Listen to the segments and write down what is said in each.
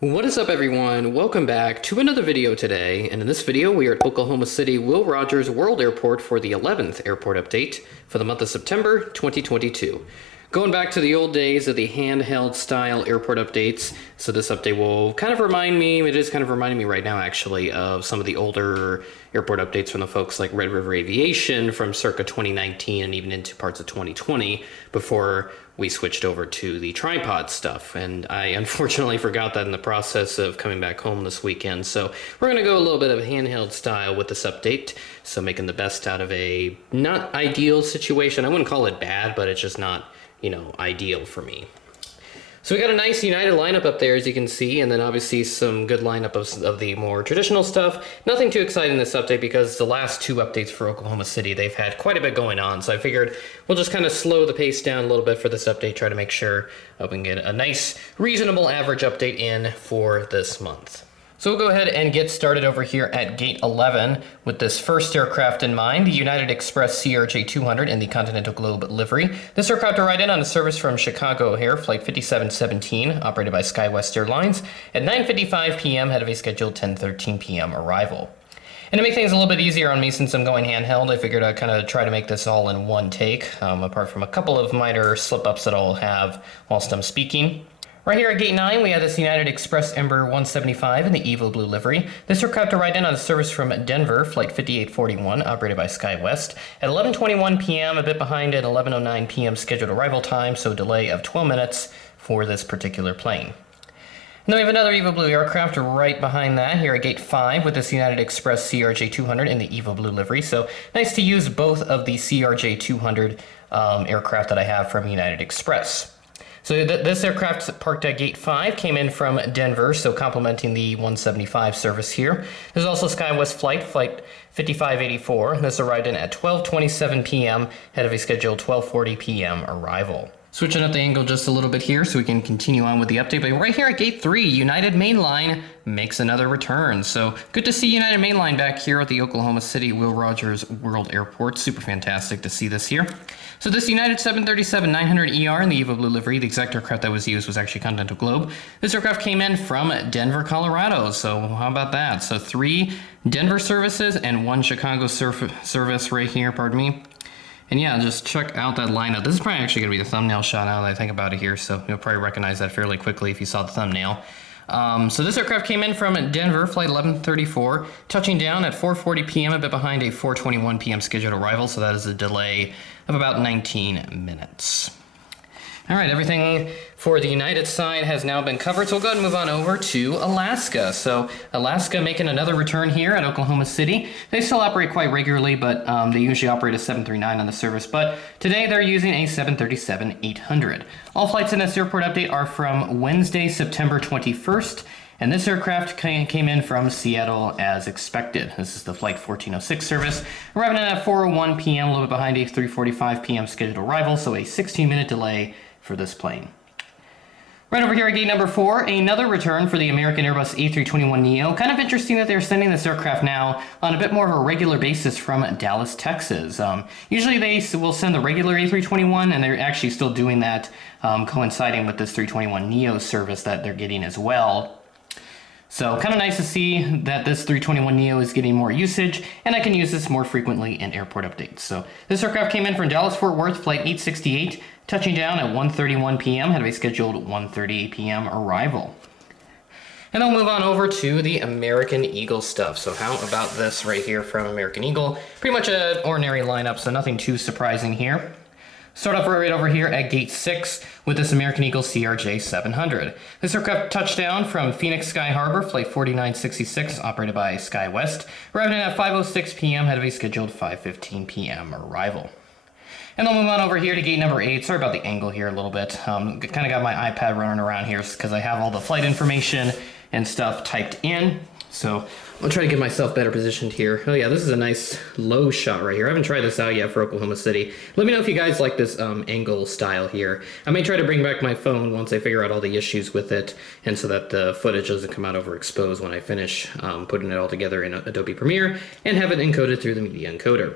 What is up, everyone? Welcome back to another video today, and in this video we are at Oklahoma City Will Rogers World Airport for the 11th airport update for the month of September 2022. Going back to the old days of the handheld style airport updates, so this update will kind of remind me, it is kind of reminding me right now actually, of some of the older airport updates from the folks like Red River Aviation from circa 2019 and even into parts of 2020 before we switched over to the tripod stuff. And I unfortunately forgot that in the process of coming back home this weekend. So we're gonna go a little bit of handheld style with this update. So making the best out of a not ideal situation. I wouldn't call it bad, but it's just not, ideal for me. So we got a nice United lineup up there, as you can see, and then obviously some good lineup of the more traditional stuff. Nothing too exciting in this update because the last two updates for Oklahoma City, they've had quite a bit going on. So I figured we'll just kind of slow the pace down a little bit for this update, try to make sure we can get a nice, reasonable average update in for this month. So we'll go ahead and get started over here at Gate 11 with this first aircraft in mind, the United Express CRJ-200 in the Continental Globe livery. This aircraft arrived in on a service from Chicago O'Hare, Flight 5717, operated by SkyWest Airlines, at 9:55 p.m. ahead of a scheduled 10:13 p.m. arrival. And to make things a little bit easier on me since I'm going handheld, I figured I'd kind of try to make this all in one take, apart from a couple of minor slip-ups that I'll have whilst I'm speaking. Right here at Gate 9, we have this United Express Ember 175 in the Evo Blue livery. This aircraft arrived in on a service from Denver, Flight 5841, operated by SkyWest, at 11:21 p.m., a bit behind at 11:09 p.m. scheduled arrival time, so a delay of 12 minutes for this particular plane. And then we have another Evo Blue aircraft right behind that here at Gate 5 with this United Express CRJ-200 in the Evo Blue livery. So nice to use both of the CRJ-200 aircraft that I have from United Express. So this aircraft parked at Gate 5 came in from Denver, so complementing the 175 service here. There's also SkyWest Flight 5584. This arrived in at 12:27 p.m. ahead of a scheduled 12:40 p.m. arrival. Switching up the angle just a little bit here so we can continue on with the update. But right here at Gate 3, United Mainline makes another return. So good to see United Mainline back here at the Oklahoma City Will Rogers World Airport. Super fantastic to see this here. So this United 737-900ER in the Evo Blue livery, the exact aircraft that was used was actually Continental Globe. This aircraft came in from Denver, Colorado. So how about that? So 3 Denver services and 1 Chicago service right here, pardon me. And yeah, just check out that lineup. This is probably actually going to be the thumbnail shot now that I think about it here, so you'll probably recognize that fairly quickly if you saw the thumbnail. So this aircraft came in from Denver, Flight 1134, touching down at 4:40 p.m., a bit behind a 4:21 p.m. scheduled arrival, so that is a delay of about 19 minutes. All right, everything for the United side has now been covered, so we'll go ahead and move on over to Alaska. So Alaska making another return here at Oklahoma City. They still operate quite regularly, but they usually operate a 739 on the service. But today they're using a 737-800. All flights in this airport update are from Wednesday, September 21st. And this aircraft came in from Seattle as expected. This is the Flight 1406 service, arriving at 4:01 p.m., a little bit behind a 3:45 p.m. scheduled arrival, so a 16-minute delay for this plane. Right over here at gate number 4, another return for the American Airbus A321neo. Kind of interesting that they're sending this aircraft now on a bit more of a regular basis from Dallas, Texas. Usually they will send the regular A321, and they're actually still doing that, coinciding with this 321neo service that they're getting as well. So kind of nice to see that this 321neo is getting more usage, and I can use this more frequently in airport updates. So this aircraft came in from Dallas-Fort Worth, Flight 868, touching down at 1:31 p.m., had a scheduled 1:38 p.m. arrival. And I'll move on over to the American Eagle stuff. So how about this right here from American Eagle? Pretty much an ordinary lineup, so nothing too surprising here. Start off right over here at Gate 6 with this American Eagle CRJ-700. This aircraft touched down from Phoenix Sky Harbor, Flight 4966, operated by SkyWest, arriving at 5:06 p.m., had a scheduled 5:15 p.m. arrival. And I'll move on over here to gate number 8. Sorry about the angle here a little bit. Kind of got my iPad running around here because I have all the flight information and stuff typed in. So I'll try to get myself better positioned here. Oh yeah, this is a nice low shot right here. I haven't tried this out yet for Oklahoma City. Let me know if you guys like this angle style here. I may try to bring back my phone once I figure out all the issues with it, and so that the footage doesn't come out overexposed when I finish putting it all together in Adobe Premiere and have it encoded through the media encoder.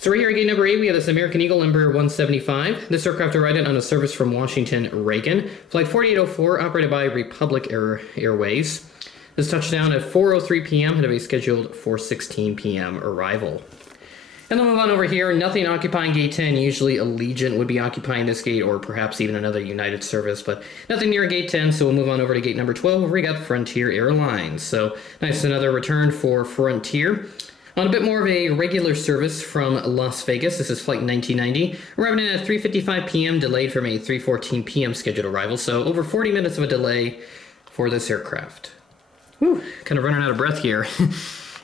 So right here at gate number 8, we have this American Eagle Embraer 175. This aircraft arrived on a service from Washington Reagan. Flight 4804, operated by Republic Airways. This touchdown at 4:03 p.m. had a scheduled 4:16 p.m. arrival. And then move on over here. Nothing occupying gate 10. Usually Allegiant would be occupying this gate, or perhaps even another United service, but nothing near gate 10, so we'll move on over to gate number 12, where we got Frontier Airlines. So nice, another return for Frontier. On a bit more of a regular service from Las Vegas, this is flight 1990, arriving in at 3:55 p.m., delayed from a 3:14 p.m. scheduled arrival, so over 40 minutes of a delay for this aircraft. Whew, kind of running out of breath here.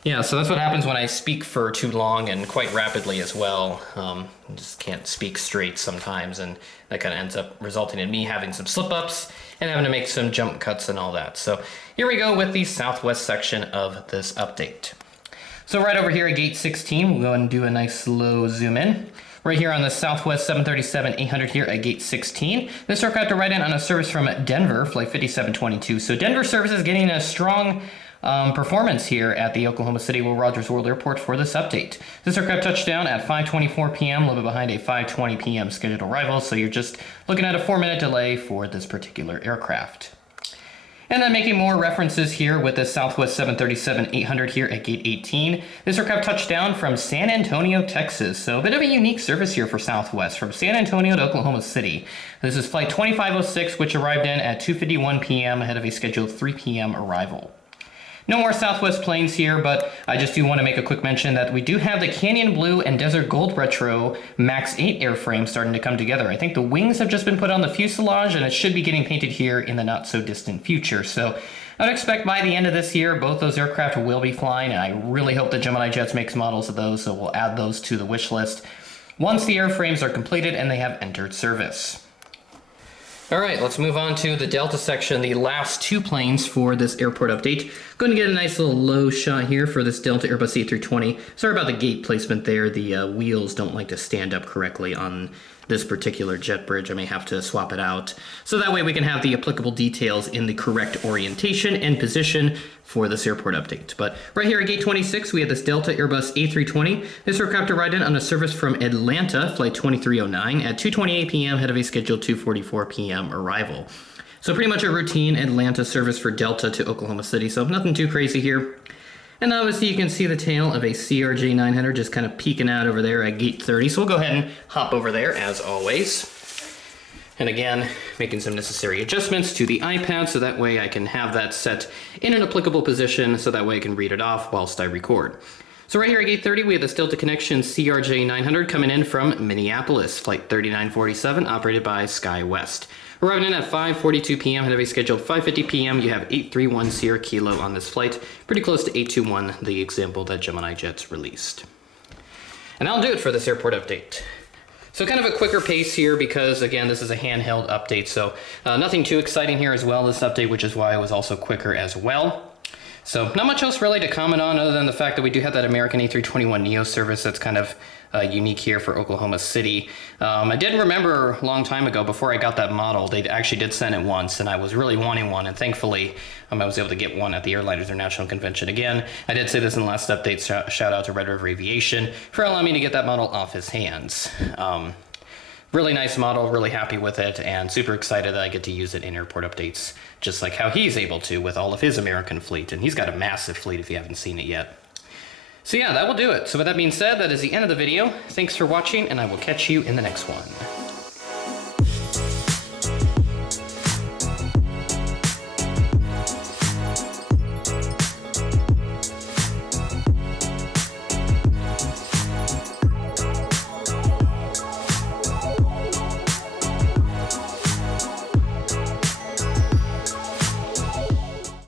Yeah, so that's what happens when I speak for too long and quite rapidly as well. I just can't speak straight sometimes, and that kind of ends up resulting in me having some slip-ups and having to make some jump cuts and all that. So here we go with the southwest section of this update. So right over here at gate 16, we'll go and do a nice slow zoom in. Right here on the Southwest 737-800 here at gate 16. This aircraft arrived in on a service from Denver, flight 5722. So Denver service is getting a strong performance here at the Oklahoma City Will Rogers World Airport for this update. This aircraft touched down at 5:24 p.m., a little bit behind a 5:20 p.m. scheduled arrival, so you're just looking at a 4-minute delay for this particular aircraft. And then making more references here with the Southwest 737-800 here at gate 18. This aircraft touched down from San Antonio, Texas. So a bit of a unique service here for Southwest, from San Antonio to Oklahoma City. This is flight 2506, which arrived in at 2:51 p.m. ahead of a scheduled 3 p.m. arrival. No more Southwest planes here, but I just do want to make a quick mention that we do have the Canyon Blue and Desert Gold Retro Max 8 airframe starting to come together. I think the wings have just been put on the fuselage, and it should be getting painted here in the not-so-distant future. So I would expect by the end of this year, both those aircraft will be flying, and I really hope that Gemini Jets makes models of those, so we'll add those to the wish list once the airframes are completed and they have entered service. All right, let's move on to the Delta section, the last 2 planes for this airport update. Going to get a nice little low shot here for this Delta Airbus A320. Sorry about the gate placement there. The wheels don't like to stand up correctly on this particular jet bridge. I may have to swap it out, so that way we can have the applicable details in the correct orientation and position for this airport update. But right here at gate 26, we have this Delta Airbus A320. This aircraft arrived in on a service from Atlanta, flight 2309, at 2:28 p.m. ahead of a scheduled 2:44 p.m. arrival. So pretty much a routine Atlanta service for Delta to Oklahoma City, so nothing too crazy here. And obviously you can see the tail of a CRJ 900 just kind of peeking out over there at gate 30. So we'll go ahead and hop over there as always. And again, making some necessary adjustments to the iPad so that way I can have that set in an applicable position so that way I can read it off whilst I record. So right here at gate 30, we have the Delta Connection CRJ 900 coming in from Minneapolis, flight 3947, operated by SkyWest. Arriving in at 5:42 p.m. ahead of a scheduled 5:50 p.m. You have 831 Sierra Kilo on this flight, pretty close to 821, the example that Gemini Jets released. And that'll do it for this airport update. So kind of a quicker pace here because, again, this is a handheld update, so nothing too exciting here as well, this update, which is why it was also quicker as well. So not much else really to comment on other than the fact that we do have that American A321neo service that's kind of unique here for Oklahoma City. I did remember a long time ago, before I got that model, they actually did send it once, and I was really wanting one, and thankfully I was able to get one at the Airlines International Convention again. I did say this in the last update, shout out to Red River Aviation for allowing me to get that model off his hands. Really nice model, really happy with it, and super excited that I get to use it in airport updates, just like how he's able to with all of his American fleet, and he's got a massive fleet if you haven't seen it yet. So yeah, that will do it. So with that being said, that is the end of the video. Thanks for watching, and I will catch you in the next one.